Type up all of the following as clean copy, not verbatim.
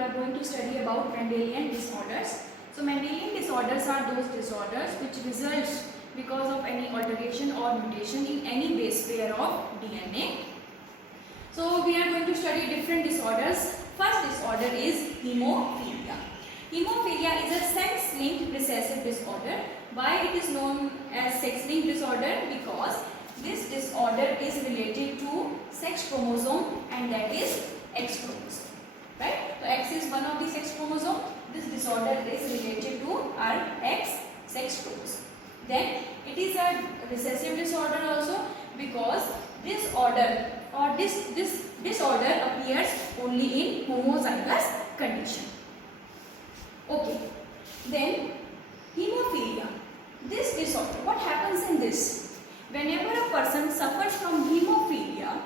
are going to study about Mendelian disorders. So Mendelian disorders are those disorders which results because of any alteration or mutation in any base pair of DNA. So we are going to study different disorders. First disorder is hemophilia. Hemophilia is a sex-linked recessive disorder. Why it is known as sex-linked disorder? Because this disorder is related to sex chromosome, and that is X chromosome. Right? So X is one of the sex chromosome. This disorder is related to our X sex chromosome. Then it is a recessive disorder also, because this order or this disorder appears only in homozygous condition. Okay. Then hemophilia. This disorder, what happens in this? Whenever a person suffers from hemophilia,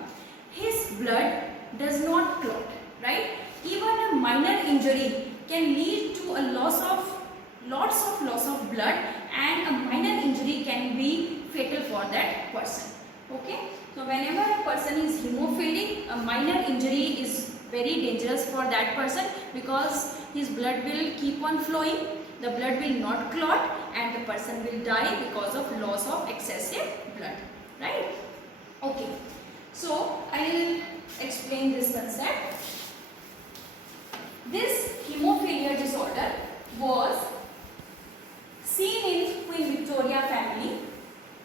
his blood does not clot, right? Even a minor injury can lead to a lots of loss of blood, and a minor injury can be fatal for that person. Okay? So whenever a person is hemophilic, a minor injury is very dangerous for that person, because his blood will keep on flowing, the blood will not clot, and the person will die because of loss of excessive blood. Right? Okay. So I will explain this concept. This hemophilia disorder was seen in Queen Victoria family.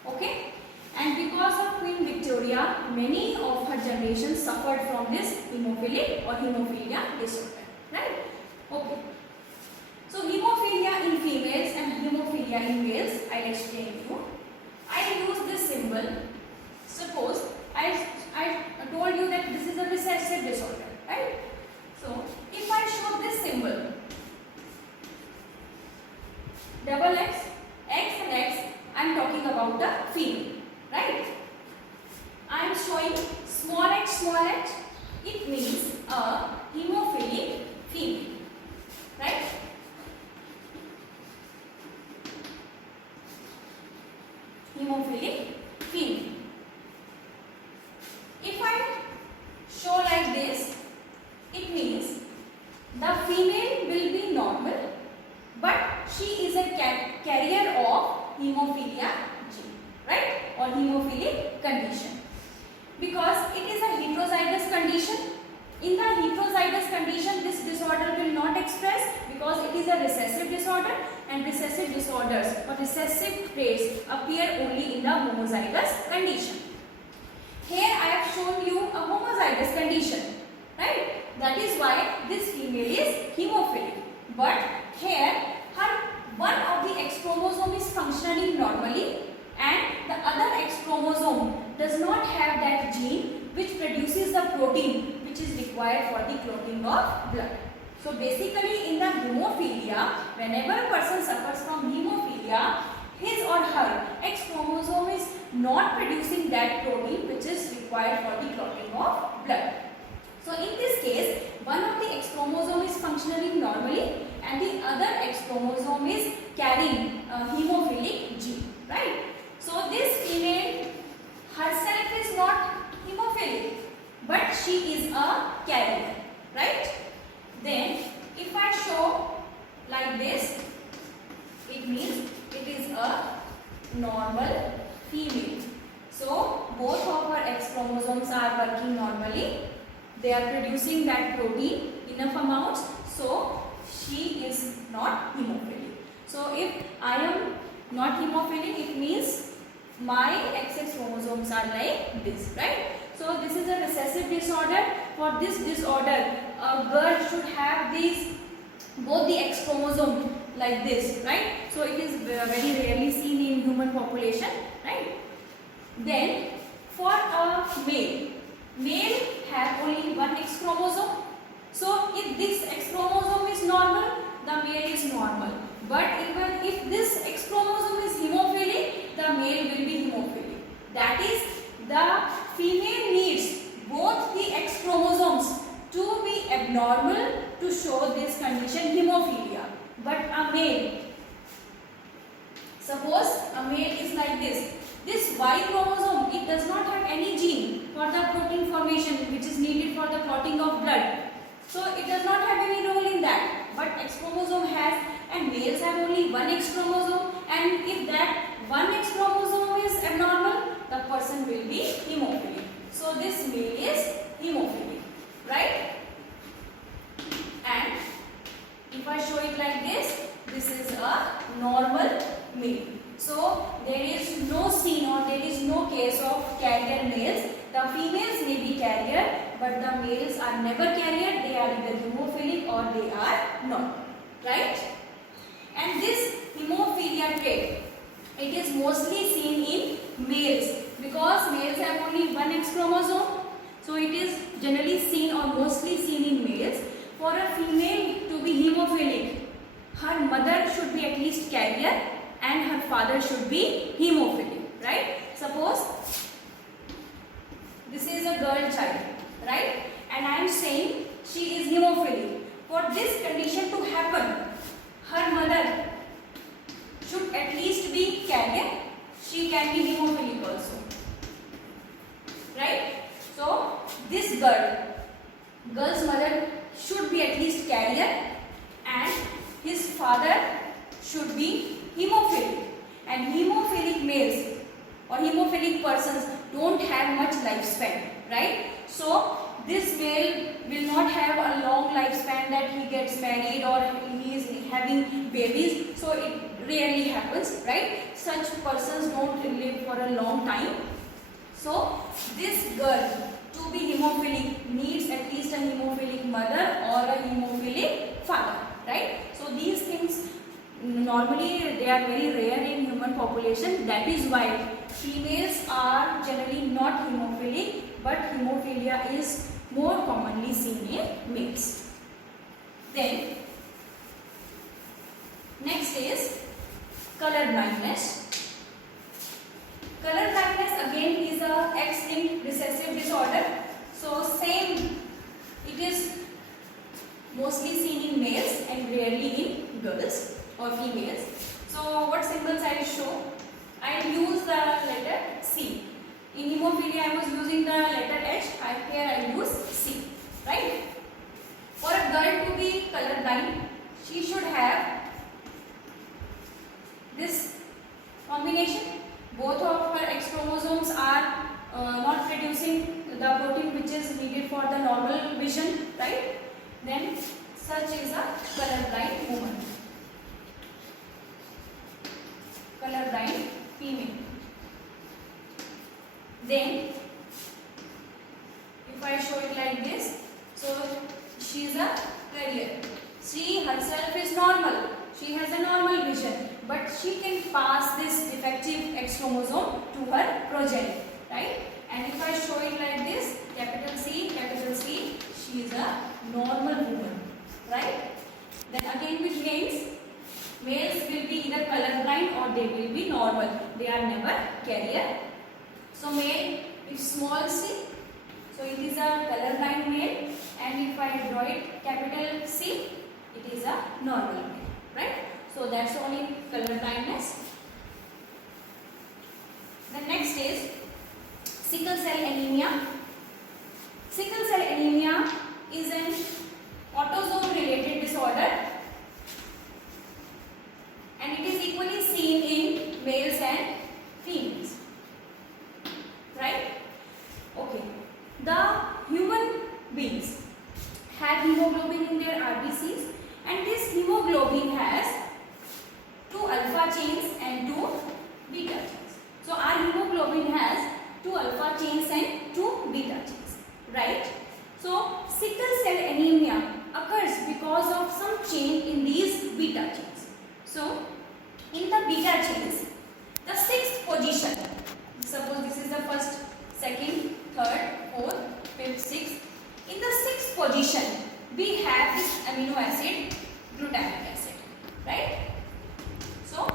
Okay? And because of Queen Victoria, many of her generation suffered from this hemophilic or hemophilia disorder. Right? Okay. So hemophilia in females and hemophilia in males, I will explain to you. I use this symbol. Suppose I told you that this is a recessive disorder, right? So if I show this symbol, double X, X and X, I am talking about the female, right? I am showing small h, it means a hemophilic female, right? Hemophilic female. If I show like this, it means the female will be normal, but she is a carrier of hemophilia gene, right? Or hemophilic condition. Because it is a heterozygous condition. In the heterozygous condition, this disorder will not express, because it is a recessive disorder, and recessive disorders or recessive traits appear only in the homozygous condition. Here I have shown you a homozygous condition, right? That is why this female is hemophilic. But here one of the X chromosome is functioning normally, and the other X chromosome does not have that gene which produces the protein which is required for the clotting of blood. So basically in the hemophilia, whenever a person suffers from hemophilia, his or her X chromosome is not producing that protein which is required for the clotting of blood. So in this case, one of the X chromosome is functioning normally, and the other X chromosome is carrying a hemophilic gene, right? So this female herself is not hemophilic, but she is a carrier, right? Then if I show like this, it means it is a normal female. So both of her X chromosomes are working normally. They are producing that protein enough amounts, so she is not hemophilic. So if I am not hemophilic, it means my XX chromosomes are like this, right? So this is a recessive disorder. For this disorder, a girl should have both the X chromosome like this, right? So it is very rarely seen in human population, right? Then for a male have only one X chromosome. So if this X chromosome is normal, the male is normal. But even if this X chromosome is hemophilic, the male will be hemophilic. That is, the female needs both the X chromosomes to be abnormal to show this condition hemophilia. But a male, suppose a male is like this. This Y chromosome, it does not have any gene for the protein formation which is needed for the clotting of blood. So it does not have any role chromosome has, and males have only one X chromosome, and if that one X chromosome is abnormal, the person will be hemophilic. So this male is hemophilic, right? And if I show it like this is a normal male. So there is no scene or there is no case of carrier males. The females may be carrier, but the males are never carrier. They are either hemophilic or they are not, right? And this hemophilia trait, it is mostly seen in males because males have only one X chromosome. So it is generally seen or mostly seen in males. For a female to be hemophilic, her mother should be at least carrier and her father should be hemophilic, right? Suppose this is a girl child, right? And I am saying she is hemophilic. For this condition to happen, her mother should at least be carrier. She can be hemophilic also, right? So this girl's mother should be at least carrier and his father should be hemophilic. And hemophilic males or hemophilic persons don't have much lifespan, right? So this male will not have a long lifespan that he gets married or he is having babies. So it rarely happens, right? Such persons don't live for a long time. So this girl to be hemophilic needs at least a hemophilic mother or a hemophilic father, right? So these things normally they are very rare in human population. That is why females are generally not hemophilic, but hemophilia is more commonly seen in males. Then next is color blindness. Color blindness again is a X-linked recessive disorder. So same, it is mostly seen in males and rarely in girls or females. So what symbols I show? I use the letter C. In hemophilia I was using the letter H. Here I use C, right? For a girl to be colorblind, she should have this combination. Both of her X chromosomes are not producing the protein which is needed for the normal vision, right? Then such is a colorblind woman. Colorblind female. Then if I show it like this, so she is a carrier. She herself is normal. She has a normal vision, but she can pass this defective X chromosome to her progeny, right? And if I show it like this, capital C, she is a normal woman, right? Then again which means males will be either colorblind or they will be normal. They are never carrier. So male is small c, so it is a colorblind male, and if I draw it capital C, it is a normal male, right? So that's only color blindness. The next is sickle cell anemia. Sickle cell anemia is an autosome related disorder and it is equally seen in males and females, right? Okay, the human beings have hemoglobin in their RBCs, and this hemoglobin has 2 alpha chains and 2 beta chains. So our hemoglobin has 2 alpha chains and 2 beta chains, right? So sickle cell anemia occurs because of some change in these beta chains. So in the beta chains, the 6th position, suppose this is the first, second, third, fourth, fifth, sixth. In the 6th position, we have this amino acid, glutamic acid, right? So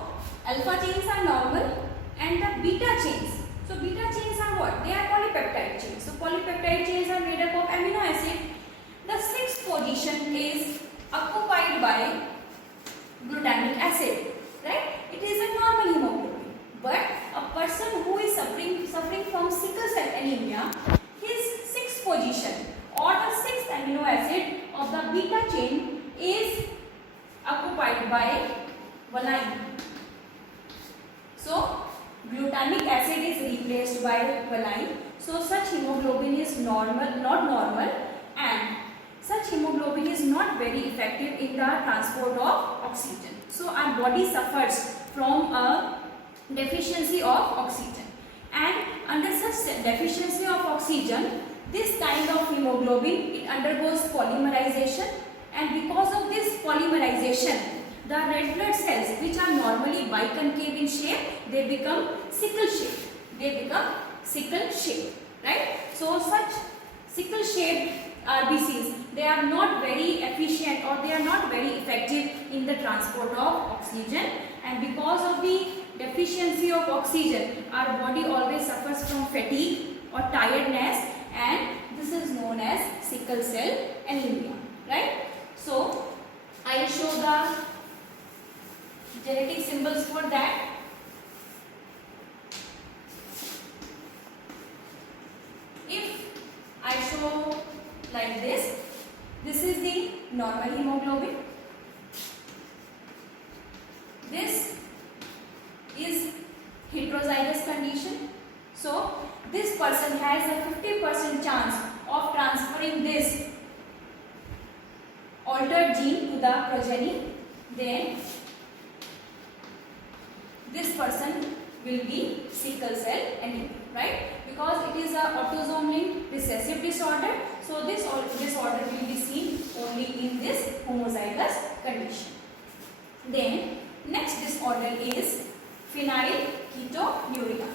alpha chains are normal and the beta chains. So beta chains are what? They are polypeptide chains. So polypeptide chains are made up of amino acid. The 6th position is occupied by glutamic acid, right? It is a normal hemoglobin. But a person who is suffering from sickle cell anemia, his 6th position or the 6th amino acid of the beta chain is by valine. So glutamic acid is replaced by valine. So such hemoglobin is not normal, and such hemoglobin is not very effective in the transport of oxygen. So our body suffers from a deficiency of oxygen, and under such deficiency of oxygen, this kind of hemoglobin, it undergoes polymerization, and because of this polymerization, the red blood cells, which are normally biconcave in shape, they become sickle shaped. Right? So such sickle shaped RBCs, they are not very efficient, or they are not very effective in the transport of oxygen, and because of the deficiency of oxygen, our body always suffers from fatigue or tiredness, and this is known as sickle cell anemia. Right? So I will show the genetic symbols for that. If I show like this is the normal hemoglobin. This is heterozygous condition. So this person has a 50% chance of transferring this altered gene to the progeny. Then this person will be sickle cell anemia, right? Because it is a autosomal recessive disorder, so this disorder will be seen only in this homozygous condition. Then next disorder is phenylketonuria.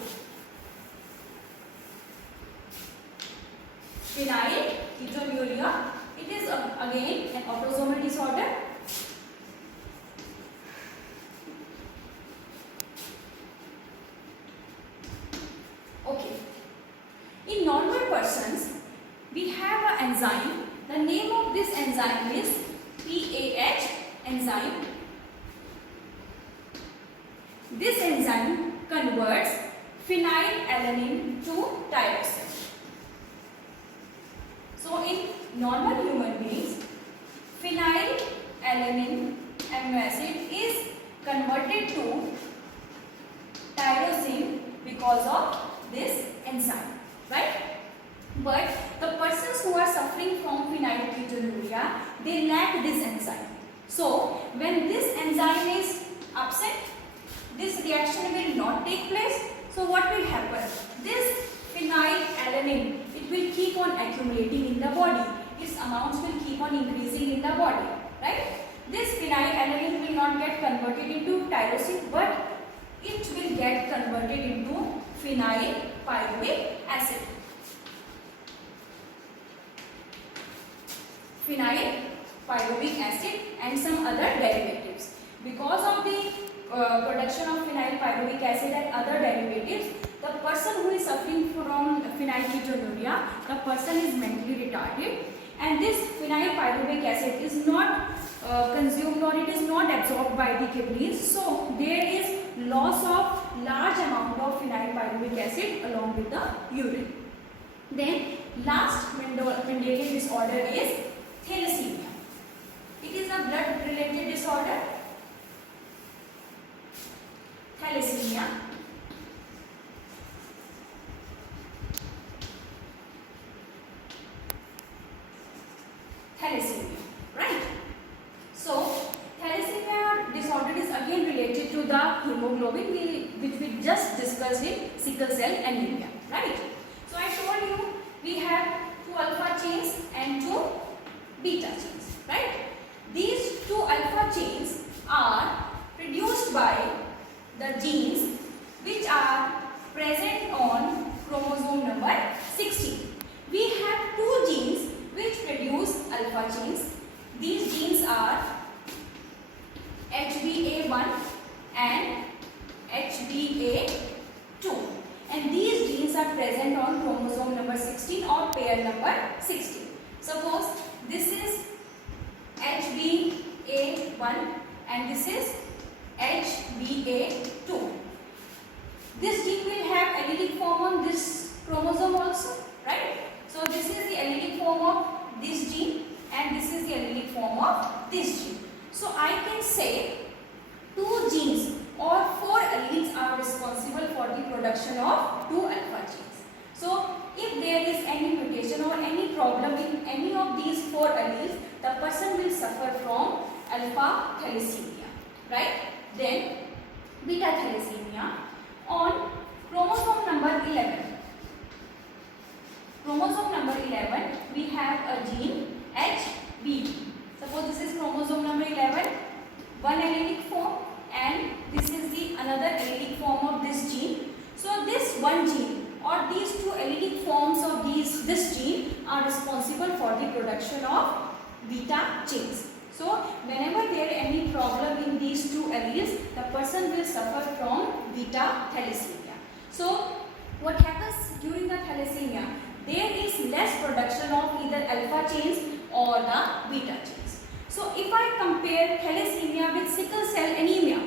Phenylketonuria, it is again an autosomal disorder. Okay. In normal persons, we have an enzyme. The name of this enzyme is PAH enzyme. This enzyme converts phenylalanine to tyrosine. So in normal human beings, phenylalanine amino acid is converted to tyrosine because of this enzyme, right? But the persons who are suffering from phenylketonuria, they lack this enzyme. So when this enzyme is absent, this reaction will not take place. So what will happen? This phenylalanine, it will keep on accumulating in the body. Its amounts will keep on increasing in the body, right? This phenylalanine will not get converted into tyrosine, but it will get converted into phenylpyruvic acid. Phenylpyruvic acid and some other derivatives. Because of the production of phenylpyruvic acid and other derivatives, the person who is suffering from phenylketonuria, the person is mentally retarded, and this phenylpyruvic acid is not consumed, or it is not absorbed by the kidneys. So there is loss of large amount of phenylpyruvic acid along with the urine. Then last Mendelian disorder is thalassemia. It is a blood related disorder. Thalassemia. Right? So thalassemia disorder is again related to the hemoglobin, which we just discussed in sickle cell anemia, right? So I told you we have 2 alpha chains and 2 beta chains, right? These 2 alpha chains are produced by the genes which are present on chromosome number 16. We have 2 genes which produce alpha chains. These genes are HBA1 and HBA2, and these genes are present on chromosome number 16 or pair number 16. Suppose this is HBA1 and this is HBA2. This gene will have allelic form on this chromosome also, right? So this is the allelic form of this gene and this is the allelic form of this gene. So I can say 2 genes or 4 alleles are responsible for the production of 2 alpha genes. So if there is any mutation or any problem in any of these 4 alleles, the person will suffer from alpha thalassemia, right? Then beta thalassemia on chromosome number 11. Chromosome number 11, we have a gene HBG. Suppose this is chromosome number 11, one allelic form, and this is the another allelic form of this gene. So this one gene or these 2 allelic forms of this gene are responsible for the production of beta genes. So whenever there is any problem in these 2 alleles, the person will suffer from beta thalassemia. So what happens during the thalassemia? There is less production of either alpha genes or the beta genes. So if I compare thalassemia with sickle cell anemia,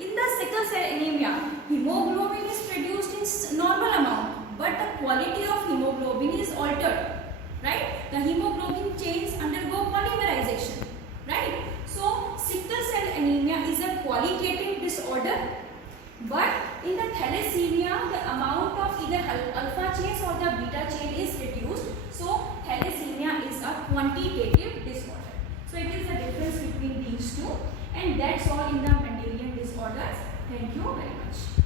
in the sickle cell anemia, hemoglobin is produced in normal amount, but the quality of hemoglobin is altered, right? The hemoglobin chains undergo polymerization, right? So sickle cell anemia is a qualitative disorder, but in the thalassemia, the amount of either alpha chains or the beta chain is reduced. So thalassemia is a quantitative disorder. So it is the difference between these two, and that's all in the Mendelian disorders. Thank you very much.